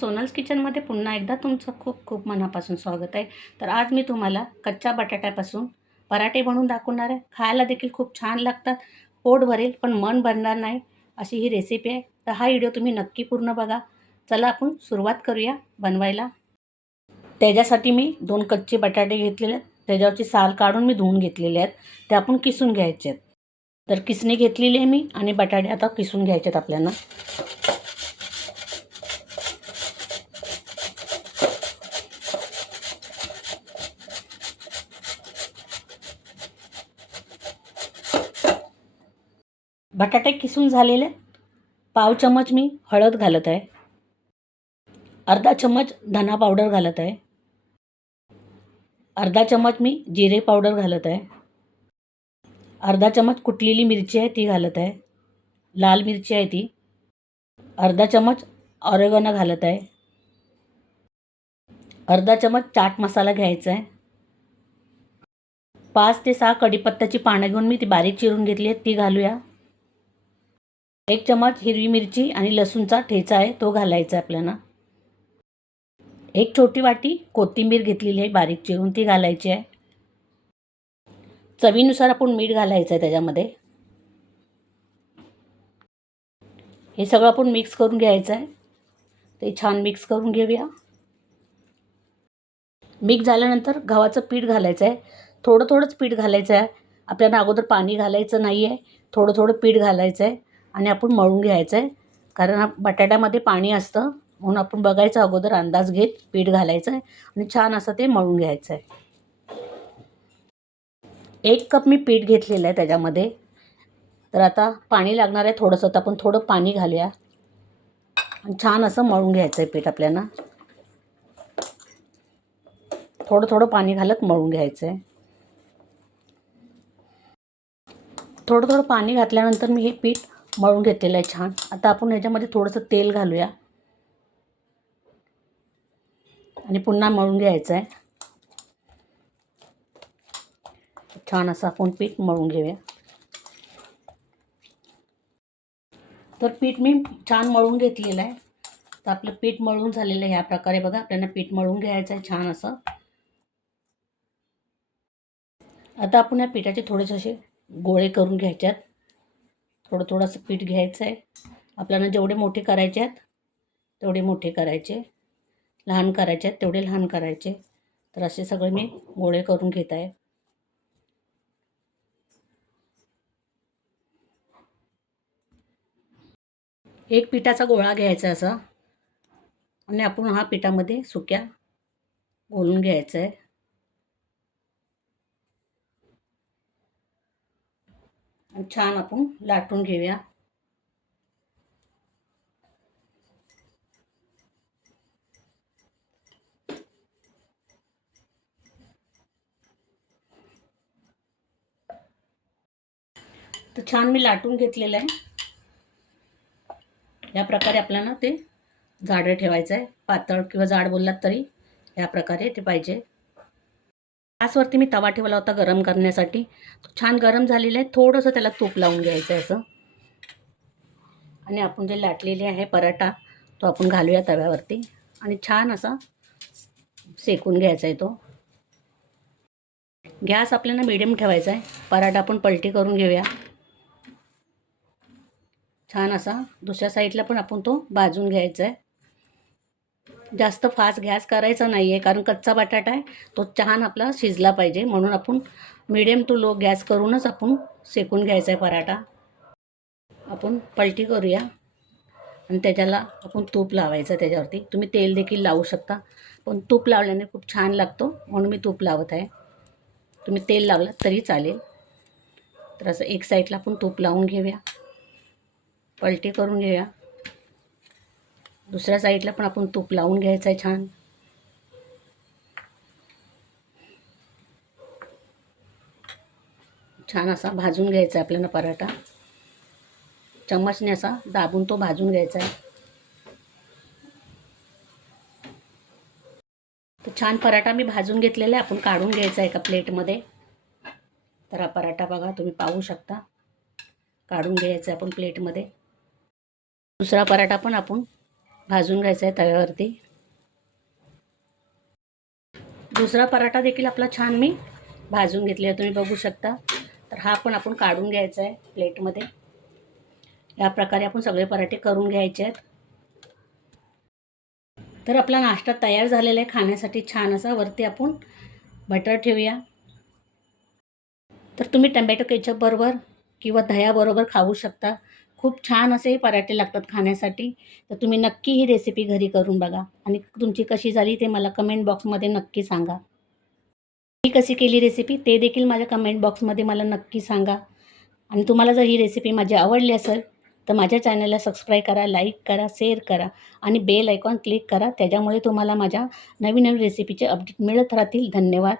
सोनल्स किचनमध्ये पुन्हा एकदा तुमचं खूप खूप मनापासून स्वागत आहे. तर आज मी तुम्हाला कच्च्या बटाट्यापासून पराठे बनवून दाखवणार आहे. खायला देखील खूप छान लागतात. पोट भरेल पण मन भरणार नाही अशी ही रेसिपी आहे. तर हा व्हिडिओ तुम्ही नक्की पूर्ण बघा. चला आपण सुरुवात करूया बनवायला. त्याच्यासाठी मी दोन कच्चे बटाटे घेतलेले आहेत. त्याच्यावरची साल काढून मी धुवून घेतलेले आहेत. ते आपण किसून घ्यायचे आहेत. तर किसणी घेतलेली आहे मी आणि बटाटे आता किसून घ्यायचे आहेत आपल्याला. बटाटे किसून झालेले? पाव चमच मी हळद घालत आहे. अर्धा चमच धना पावडर घालत आहे. अर्धा चमच मी जिरे पावडर घालत आहे. अर्धा चमच कुटलेली मिरची आहे ती घालत आहे. लाल मिरची आहे ती. अर्धा चमच ऑरेगोना घालत आहे. अर्धा चमच चाट मसाला घ्यायचा आहे. पाच ते सहा कढीपत्त्याची पानं घेऊन मी ती बारीक चिरून घेतली आहे ती घालूया. एक चमच हिरवी मिरची आणि लसूणचा ठेचा आहे तो घालायचा आहे आपल्याला. एक छोटी वाटी कोथिंबीर घेतलेली आहे बारीक चिरून ती घालायची आहे. चवीनुसार आपण मीठ घालायचं आहे त्याच्यामध्ये. हे सगळं आपण मिक्स करून घ्यायचं आहे. ते छान मिक्स करून घेऊया. मिक्स झाल्यानंतर गव्हाचं पीठ घालायचं आहे. थोडं थोडंच पीठ घालायचं आहे. आपल्याला अगोदर पाणी घालायचं नाही आहे थोडं थोडं पीठ घालायचं आहे. आणि आपण मळून घ्यायचं आहे कारण बटाट्यामध्ये पाणी असतं म्हणून आपण बघायचं अगोदर अंदाज घेत पीठ घालायचं आहे आणि छान असं ते मळून घ्यायचं आहे एक कप मी पीठ घेतलेलं आहे त्याच्यामध्ये. तर आता पाणी लागणार आहे थोडंसं तर आपण थोडं पाणी घालूया. आणि छान असं मळून घ्यायचं आहे पीठ आपल्याला. थोडं थोडं पाणी घालत मळून घ्यायचं आहे थोडं थोडं पाणी घातल्यानंतर मी हे पीठ मळून घेतलेलं आहे छान. आता आपण ह्याच्यामध्ये थोडंसं तेल घालूया. आणि पुन्हा मळून घ्यायचं आहे. छान असं आपण पीठ मळून घेऊया. तर पीठ मी छान मळून घेतलेलं आहे. तर आपलं पीठ मळून झालेलं आहे ह्या प्रकारे बघा. आपल्याला पीठ मळून घ्यायचं आहे छान असं. आता आपण या पिठाचे थोडेसे असे गोळे करून घ्यायच्यात थोडं थोडंसं पीठ घ्यायचं आहे. आपल्याला जेवढे मोठे करायचे आहेत तेवढे मोठे करायचे. लहान करायचे आहेत तेवढे लहान करायचे. तर असे सगळे मी गोळे करून घेत आहे. एक पिठाचा गोळा घ्यायचा असा. आणि आपण हा पिठामध्ये सुक्या घोलून घ्यायचा आहे. छान आपण लाटून घेऊया. तर छान मी लाटून घेतलेलं आहे. या प्रकारे आपल्याला ते जाडं ठेवायचं आहे. पातळ किंवा जाड बोललात तरी या प्रकारे ते पाहिजे. गॅसवरती मी तवा ठेवला होता गरम करण्यासाठी. छान गरम झालेलं आहे. थोडंसं त्याला तूप लावून घ्यायचं आहे असं. आणि आपण जे लाटलेले आहे पराठा तो आपण घालूया तव्यावरती. आणि छान असा शेकून घ्यायचा आहे तो. गॅस आपल्याला मिडियम ठेवायचा आहे. पराठा आपण पलटी करून घेऊया. छान असा दुसऱ्या साईडला पण आपण तो भाजून घ्यायचा आहे. जास्त फास्ट गॅस करायचा नाही आहे कारण कच्चा बटाटा आहे तो छान आपला शिजला पाहिजे. म्हणून आपण मिडियम टू लो गॅस करूनच आपण शेकून घ्यायचा आहे पराठा. आपण पलटी करूया. आणि त्याच्याला आपण तूप लावायचं त्याच्यावरती. तुम्ही तेल देखील लावू शकता. पण तूप लावल्याने खूप छान लागतो. म्हणून मी तूप लावत आहे. तुम्ही तेल लावलं तरी चालेल. तर असं एक साईडला आपण तूप लावून घेऊया. पलटी करून घेऊया. दुसऱ्या साईडला पण आपण तूप लावून घ्यायचं आहे छान. छान असा भाजून घ्यायचा आहे आपल्याला पराठा. चम्मचने असा दाबून तो भाजून घ्यायचा आहे. तर छान पराठा मी भाजून घेतलेला आहे. आपण काढून घ्यायचा आहे एका प्लेटमध्ये. तर हा पराठा बघा तुम्ही पाहू शकता. काढून घ्यायचा आहे आपण प्लेटमध्ये. दुसरा पराठा पण आपण भाजून घ्यायचा आहे तव्यावरती. दुसरा पराठा देखील आपला छान मी भाजून घेतलेला तुम्ही बघू शकता. तर हा पण आपण काढून घ्यायचा आहे प्लेटमध्ये. या प्रकारे आपण सगळे पराठे करून घ्यायचे आहेत. तर आपला नाश्ता तयार झालेला आहे खाण्यासाठी छान असा. वरती आपण बटर ठेवूया. तर तुम्ही टमॅटो केचपबरोबर किंवा दह्याबरोबर खाऊ शकता. खूप छान असे पराठे लागतात खाण्यासाठी. तर तुम्ही नक्की ही रेसिपी घरी करून बघा. आणि तुमची कशी झाली ते मला कमेंट बॉक्समध्ये नक्की सांगा. मी कशी केली रेसिपी ते देखील माझ्या कमेंट बॉक्समध्ये मला नक्की सांगा. आणि तुम्हाला जर ही रेसिपी माझी आवडली असेल तर माझ्या चॅनलला सबस्क्राईब करा लाईक करा शेअर करा आणि बेल आयकॉन क्लिक करा. त्याच्यामुळे तुम्हाला माझ्या नवीन नवीन रेसिपीचे अपडेट मिळत राहतील. धन्यवाद.